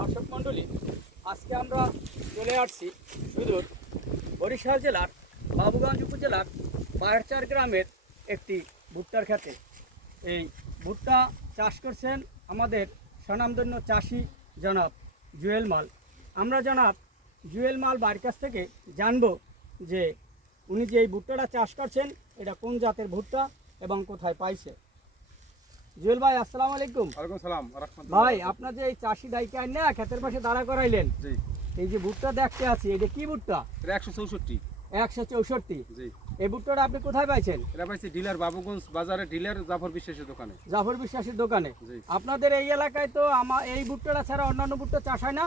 দর্শক মণ্ডলী, আজকে আমরা চলে আসছি সুদূর বরিশাল জেলার বাবুগঞ্জ উপজেলার বায়ারচার গ্রামের একটি ভুট্টার খেতে এই ভুট্টা চাষ করছেন আমাদের স্বনামধন্য চাষি জনাব জুয়েল মাল। আমরা জনাব জুয়েল মাল বাড়ির কাছ থেকে জানব যে উনি যে এই ভুট্টাটা চাষ করছেন, এটা কোন জাতের ভুট্টা এবং কোথায় পাইছে। জুয়েল ভাই আসসালামু আলাইকুম। ওয়ালাইকুম সালাম ভাই আপনার যে এই চাষি ডাইকে না ক্ষেতের পাশে দাঁড়া করাইলেন। জি। এই যে ভুট্টা দেখতে আছি এটা কি ভুট্টা? এটা একশো চৌষট্টি। একশো চৌষট্টি? জি। এই ভুট্টাটা আপনি কোথায় পাইছেন? এটা পাইছি ডিলার বাবুগঞ্জ বাজারে ডিলার জাফর বিশ্বাসের দোকানে। জাফর বিশ্বাসের দোকানে। আপনাদের এই এলাকায় তো আমার এই ভুট্টাটা ছাড়া অন্যান্য ভুট্টা চাষ হয় না?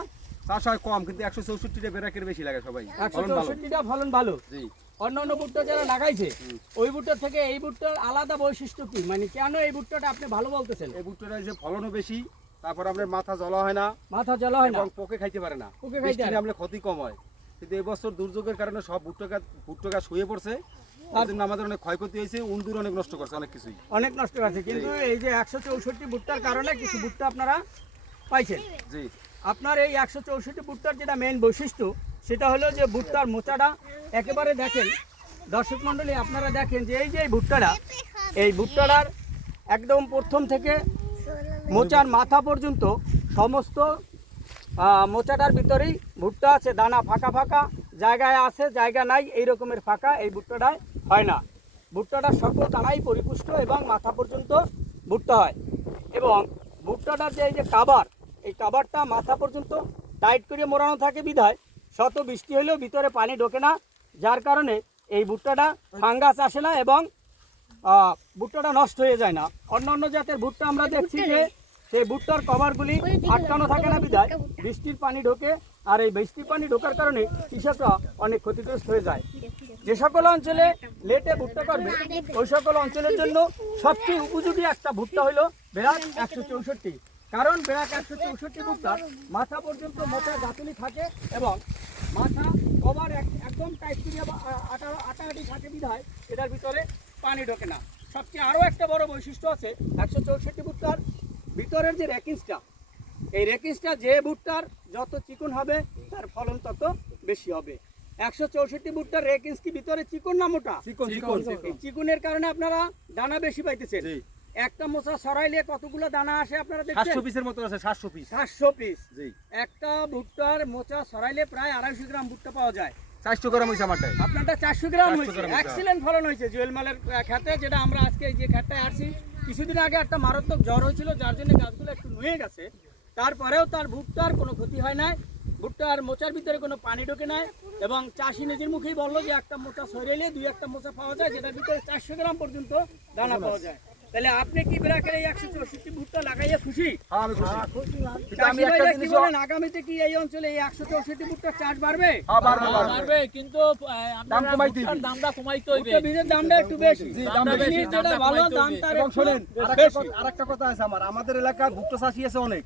চাষ হয় কম কিন্তু একশো চৌষট্টিটা বেরাকের বেশি লাগে সবাই। একশো চৌষট্টিটা ফলন ভালো। জি। অন্যান্য ভুট্টা যারা লাগাইছে ওই ভুট্টার থেকে এই ভুট্টার আলাদা বৈশিষ্ট্য কি? মানে কেন এই ভুট্টাটা আপনি ভালো বলতেছেন? এই ভুট্টাটা যে ফলনও বেশি তারপর আপনার মাথা জ্বলা হয় না মাথা জ্বলা হয় না? পোকে খাইতে পারে না। পোকে খাইতে পারে। নামলে ক্ষতি কম হয়। কিন্তু এবছর দুর্যোগের কারণে সব ভুট্টা গাছ ভুট্টা গাছ শুয়ে পড়ছে। তার জন্য আমাদের অনেক ক্ষয়ক্ষতি হয়েছে উন্দুর অনেক নষ্ট করছে অনেক কিছুই। অনেক নষ্ট আছে কিন্তু এই যে একশো চৌষট্টি ভুট্টার কারণে কিছু ভুট্টা আপনারা পাইছেন। জি। আপনার এই একশো চৌষট্টি ভুট্টার যেটা মেন বৈশিষ্ট্য সেটা হলো যে ভুট্টার মোচাটা। একেবারে দেখেন, দর্শক মণ্ডলী, আপনারা দেখেন যে এই যে এই ভুট্টাটা, এই ভুট্টাটার একদম প্রথম থেকে মোচার মাথা পর্যন্ত সমস্ত মোচাটার ভিতরেই ভুট্টা আছে, দানা ফাঁকা ফাঁকা, জায়গায় আছে, জায়গা নাই, এই রকমের ফাঁকা এই ভুট্টাটায় হয় না। ভুট্টাটা সকল দানাই পরিপুষ্ট এবং মাথা পর্যন্ত ভুট্টা হয়। এবং ভুট্টাটার যে এই যে কাবার, এই কাবারটা মাথা পর্যন্ত টাইট করে মোড়ানো থাকে বিধায় শত বৃষ্টি হলেও ভিতরে পানি ঢোকে না, যার কারণে এই ভুট্টাটা ফাঙ্গাস আসে না এবং ভুট্টাটা নষ্ট হয়ে যায় না। অন্য অন্য জাতের ভুট্টা আমরা দেখছি যে, সেই ভুট্টার কভারগুলি আটকানো থাকে না বিধায়, বৃষ্টির পানি ঢোকে, আর এই বৃষ্টির পানি ঢোকার কারণে কৃষকরা অনেক ক্ষতিগ্রস্ত হয়ে যায়। যে সকল অঞ্চলে লেটে ভুট্টা করবে, ওই সকল অঞ্চলের জন্য সবচেয়ে উপযোগী একটা ভুট্টা হলো বেড়াক একশো চৌষট্টি। কারণ বেড়াক একশো চৌষট্টি ভুট্টার মাথা পর্যন্ত মোটা গাঁথুনি থাকে এবং মাথা কভার একদম টাইট করে আটাআটি থাকে বিধায় এটার ভিতরে পানি ঢোকে না। সবচেয়ে আরও একটা বড় বৈশিষ্ট্য আছে একশো চৌষট্টি ভুট্টার ভিতরের যে রেকিংসটা এই রেকিংসটা যে ভুট্টার যত চিকন হবে তার ফলন তত বেশি হবে। একশো চৌষট্টি ভুট্টার রেকিংস কি ভিতরে চিকন না মোটা? চিকন, চিকন, চিকনের কারণে আপনারা দানা বেশি পাইতেছেন। জি। একটা মোচা সরাইলে কতগুলো দানা আসে আপনারা দেখছেন? পিসের মতো আছে সাতশো পিস। সাতশো পিস। জি। একটা ভুট্টার মোচা সরাইলে প্রায় আড়াইশো গ্রাম ভুট্টা পাওয়া যায়। চারশো গ্রাম হয়েছে আমারটাই। আপনারটা 400 গ্রাম হয়েছে। এক্সিলেন্ট ফলন হয়েছে জুয়েল মালের খেতে যেটা আমরা আজকে এই যে খেতটায় আসছি। কিছুদিন আগে একটা মারাত্মক জ্বর হয়েছিল যার জন্য গাছগুলো একটু নুয়ে গেছে। তারপরেও তার ভুট্টার কোনো ক্ষতি হয় নাই। ভুট্টার মোচার ভিতরে কোনো পানি ঢোকে নাই এবং চাষি নিজের মুখেই বলল যে একটা মোচা সরিয়ে দুই একটা মোচা পাওয়া যায় যেটার ভিতরে চারশো গ্রাম পর্যন্ত দানা পাওয়া যায়। তাহলে আপনি কি বিরাকের এই একশো চৌষট্টি ভুট্টা লাগাইয়া খুশি? হ্যাঁ আমি খুশি। কি বলেন আগামীতে কি এই অঞ্চলে এই একশো চৌষট্টি ভুট্টার চাষ বাড়বে? হ্যাঁ বাড়বে বাড়বে। কিন্তু আহ, দাম কমাইতে দামটা কমাইতে হইবে। বীজের দামটা একটু বেশি। জি, দামটা দামটা বেশি, বেশি। যেটা দামটা ভালো দাম তার শোনেন আরেকটা কথা আছে আমার। আমাদের এলাকায় ভুট্টা চাষি আছে অনেক।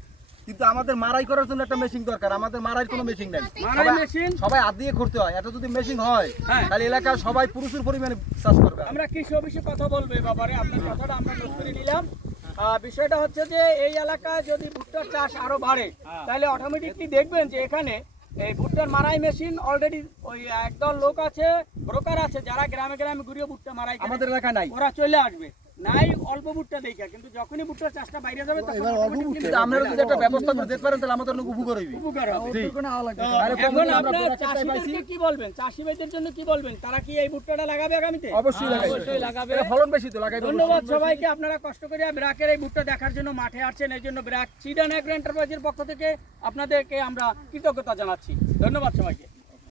কিন্তু আমাদের মারাই করার জন্য একটা মেশিন দরকার। আমাদের মারাইয়ের কোনো মেশিন নেই। মারাই সবাই- মেশিন? সবাই হাত দিয়ে করতে হয়। এটা যদি মেশিন হয় হ্যাঁ। তাহলে এলাকার সবাই প্রচুর পরিমাণে চাষ করবে। আমরা কৃষি অফিসে কথা বলব ব্যাপারে। আপনার কথাটা আমরা নোট করে নিলাম। বিষয়টা হচ্ছে যে এই এলাকায় যদি ভুট্টার চাষ আরও বাড়ে তাহলে অটোমেটিকলি দেখবেন যে এখানে এই ভুট্টার মারাই মেশিন অলরেডি ওই একদল লোক আছে ব্রোকার আছে যারা গ্রামে গ্রামে ঘুরিয়ে ভুট্টা মারাই আমাদের এলাকায় নাই। ওরা চলে আসবে। নাই অল্প ভুট্টা দেখা কিন্তু যখনই ভুট্টার চাষটা বাইরে যাবে তখন কিন্তু আপনারা যদি একটা ব্যবস্থা করে দিতে পারেন তাহলে আমাদের অনেক উপকার হইবে। উপকার হবে। এখন আমরা আপনার চাষিদেরকে। কি বলবেন? চাষি ভাইদের জন্য কি বলবেন? তারা কি এই ভুট্টাটা লাগাবে আগামীতে? অবশ্যই লাগাইবে অবশ্যই লাগাবে। ফলন বেশি তো লাগাইবে ধন্যবাদ সবাইকে আপনারা কষ্ট করে ব্রাকের এই ভুট্টা দেখার জন্য মাঠে আসছেন এই জন্য ব্রাক সিডান অ্যাগ্রো এন্টারপ্রাইজের পক্ষ থেকে আপনাদেরকে আমরা কৃতজ্ঞতা জানাচ্ছি। ধন্যবাদ সবাইকে।